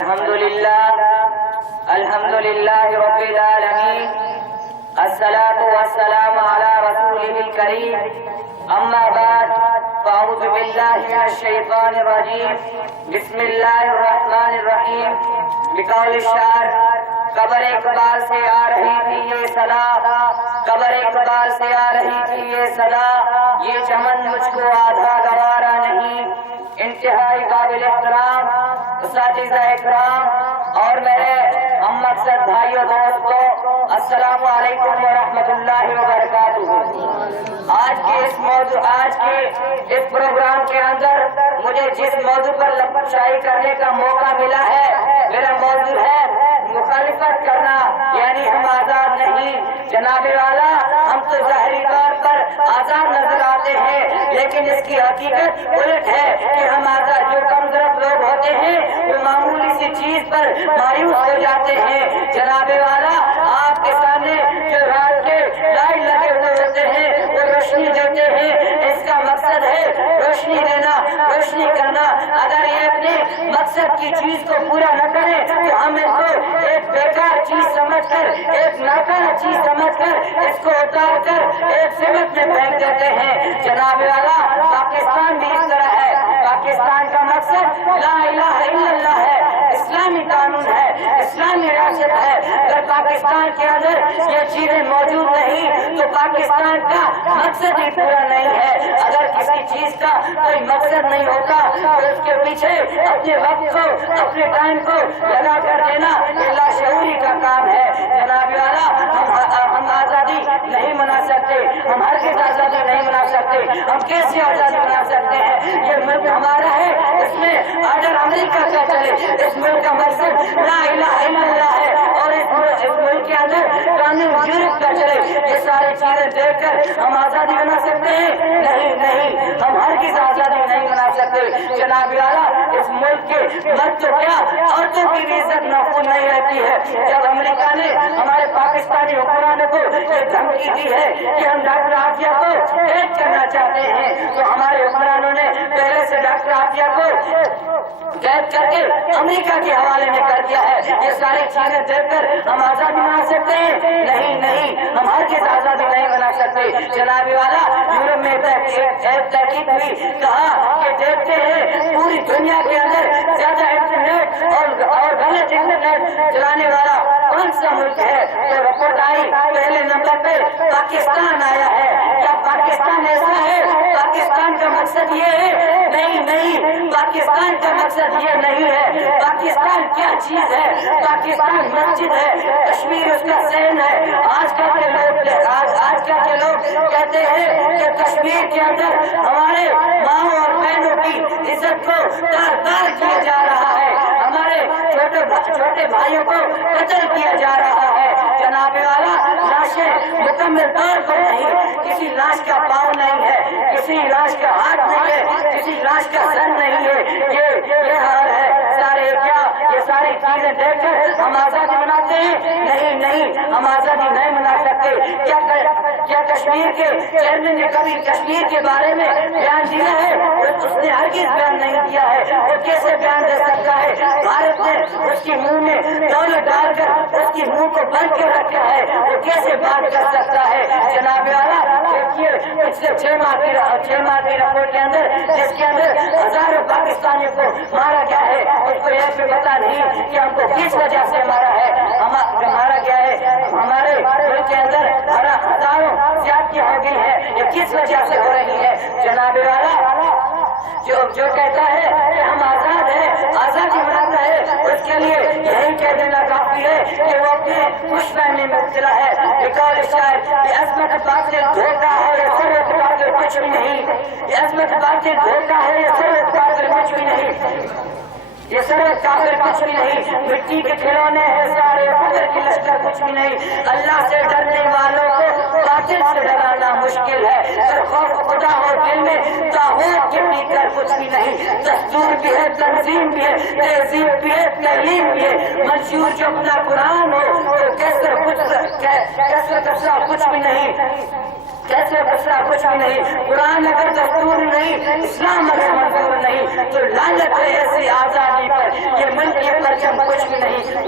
الحمد لله رب العالمين الصلاة والسلام على رسوله الكريم أما بعد فأعوذ بالله من الشيطان الرجيم بسم الله الرحمن الرحيم بقول الشاعر قبر اقبال سے آ رہی تھی یہ صدا قبر اقبال سے آ رہی تھی یہ صدا یہ چمن مجھ کو آدھا گوارا نہیں انتہائی قابل احترام اساتذہ اکرام اور میرے ہم مقصد بھائیوں دوستوں السلام علیکم ورحمۃ اللہ وبرکاتہ۔ آج کے اس پروگرام کے اندر مجھے جس موضوع پر لفظ کرنے کا موقع ملا ہے میرا موضوع ہے مخالفت کرنا، یعنی ہم آزاد نہیں۔ جناب والا ہم تو ظاہری طور پر آزاد نظر آتے ہیں لیکن اس کی حقیقت الٹ ہے کہ ہم آزاد جو کمزور لوگ ہوتے ہیں وہ معمولی سی چیز پر مایوس ہو جاتے ہیں۔ جناب والا آپ کے سامنے جو رات کے لائٹ لگے ہوئے ہوتے ہیں وہ روشنی دیتے ہیں، اس کا مقصد ہے روشنی دینا، روشنی کرنا۔ اگر یہ اپنے مقصد کی چیز کو پورا نہ کرے تو ہم اس کو ایک بیکار چیز سمجھ کر، ایک ناکارہ چیز سمجھ کر اس کو اتار کر ایک سمت میں پھینک دیتے ہیں۔ جناب والا پاکستان بھی اس طرح ہے۔ پاکستان کا مقصد لا الہ الا اللہ ہے، اسلامی قانون ہے، اسلامی ریاست ہے۔ اگر پاکستان کے اندر یہ چیزیں موجود نہیں تو پاکستان کا مقصد ہی پورا نہیں ہے۔ اگر کسی چیز کا کوئی مقصد نہیں ہوتا تو اس کے پیچھے اپنے وقت کو، اپنے ٹائم کو لگا کر دینا یہ لاشعوری کا کام ہے۔ جناب والا ہم آزادی نہیں منا سکتے، ہم ہرگز آزادی نہیں منا سکتے۔ ہم کیسے آزادی منا سکتے ہیں؟ یہ ملک ہمارا ہے، اس میں آرڈر امریکہ کا چلے، اس ملک کا مقصد لا الہ الا اللہ ہے اور اس ملک کے اندر قانون یورپ کا چلے۔ یہ ساری چیزیں دیکھ کر ہم آزادی بنا سکتے ہیں؟ نہیں، ہم ہرگز آزادی نہیں بنا سکتے۔ جناب والا اس ملک کے مرد تو کیا عورتوں کی بھی عزت محفوظ نہیں رہتی ہے۔ جب امریکہ نے ہمارے پاکستانی حکمرانوں کو یہ دھمکی دی ہے کہ ہم ڈاکٹر عافیہ کو قید کرنا چاہتے ہیں تو ہمارے حکمرانوں نے پہلے سے ڈاکٹر عافیہ کو قید کر کے امریکہ کے حوالے میں کر دیا ہے۔ یہ ساری چیزیں دیکھ کر ہم آزادی بنا سکتے ہیں؟ نہیں، ہم ہرگز آزادی نہیں بنا سکتے۔ جناب والا یورپ میں ایک تحقیق ہوئی، کہا کہ دیکھتے ہیں پوری دنیا کے اندر زیادہ انٹرنیٹ اور غلط انٹرنیٹ چلانے والا کون سا ملک ہے؟ تو رپورٹ آئی پہلے نمبر پہ پاکستان آیا ہے۔ کیا پاکستان ایسا ہے؟ پاکستان کا مقصد یہ ہے؟ نہیں، پاکستان کا مقصد یہ نہیں ہے۔ پاکستان کیا چیز ہے؟ پاکستان مسجد ہے، کشمیر اس کا سین ہے۔ آج کل کے لوگ کہتے ہیں کہ کشمیر کے اندر ہمارے ماں اور بہنوں کی عزت کو تار کیا جا رہا ہے، ہمارے چھوٹے بھائیوں کو قتل کیا جا رہا ہے۔ جناب والا لاشیں مکمل طور پر نہیں، کسی لاش کا پاؤں نہیں ہے، کسی لاش کا ہاتھ نہیں ہے، کسی لاش کا سر نہیں ہے۔ یہ حال ہے۔ یہ ساری چیزیں دیکھ کر ہم آزادی مناتے ہیں؟ نہیں، ہم آزادی نہیں منا سکتے۔ کیا کشمیر کے چیئرمین نے کبھی کشمیر کے بارے میں بیان دیا ہے؟ اس نے ہرگز بیان نہیں دیا ہے۔ وہ کیسے بیان دے سکتا ہے؟ بھارت نے اس کے منہ میں دولت ڈال کر اس کے منہ کو بند کر رکھا ہے، وہ کیسے بات کر سکتا ہے؟ جناب والا دیکھیے پچھلے 6 ماہ کی رپورٹ کے اندر جس کے اندر ہزاروں پاکستانیوں کو مارا گیا ہے، اس کو یہ بھی پتا نہیں کہ ہم کو کس وجہ سے مارا ہے، مارا گیا ہے۔ ہمارے ملک کے اندر ہزاروں زیادتیاں ہو گئی ہیں، یہ کس وجہ سے ہو رہی ہے؟ جناب والا جو کہتا ہے کہ ہم آزاد ہیں، آزادی مناتا ہے، اس کے لیے یہی کہہ دینا کافی ہے کہ وہ اپنے خوش فہمی میں مبتلا ہے۔ بقول شاعر یہ عظمت باطل دھوکہ ہے، یہ ثروت باطل کچھ بھی نہیں۔ یہ عظمت باطل دھوکہ ہے، یہ ثروت باطل کچھ بھی نہیں۔ یہ ثروت کافر کچھ بھی نہیں، مٹی کے کھلونے ہیں سارے، فخر کی لشکر کچھ بھی نہیں۔ اللہ سے ڈرنے والوں کو باطل سے ڈرانا مشکل ہے، پر خوف خدا ہو دل میں طاغوت کے پیکر کچھ بھی نہیں۔ دستور بھی ہے، تنظیم بھی ہے، تہذیب بھی ہے، تعلیم بھی ہے، منشور جو اپنا قرآن ہو تو کیسے کچھ بھی نہیں۔ کیسے مسئلہ کچھ بھی نہیں، قرآن اگر دستور نہیں، اسلام اگر منظور نہیں تو لعنت ہے ایسی آزادی پر، یہ من کی پرچم کچھ بھی نہیں۔